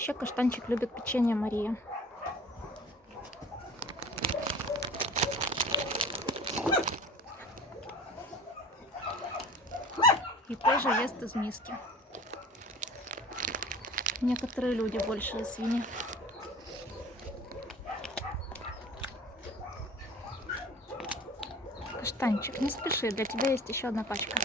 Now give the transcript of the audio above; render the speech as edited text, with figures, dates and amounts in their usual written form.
Еще каштанчик любит печенье Мария. И тоже ест из миски. Некоторые люди большие свиньи. Каштанчик, не спеши, для тебя есть еще одна пачка.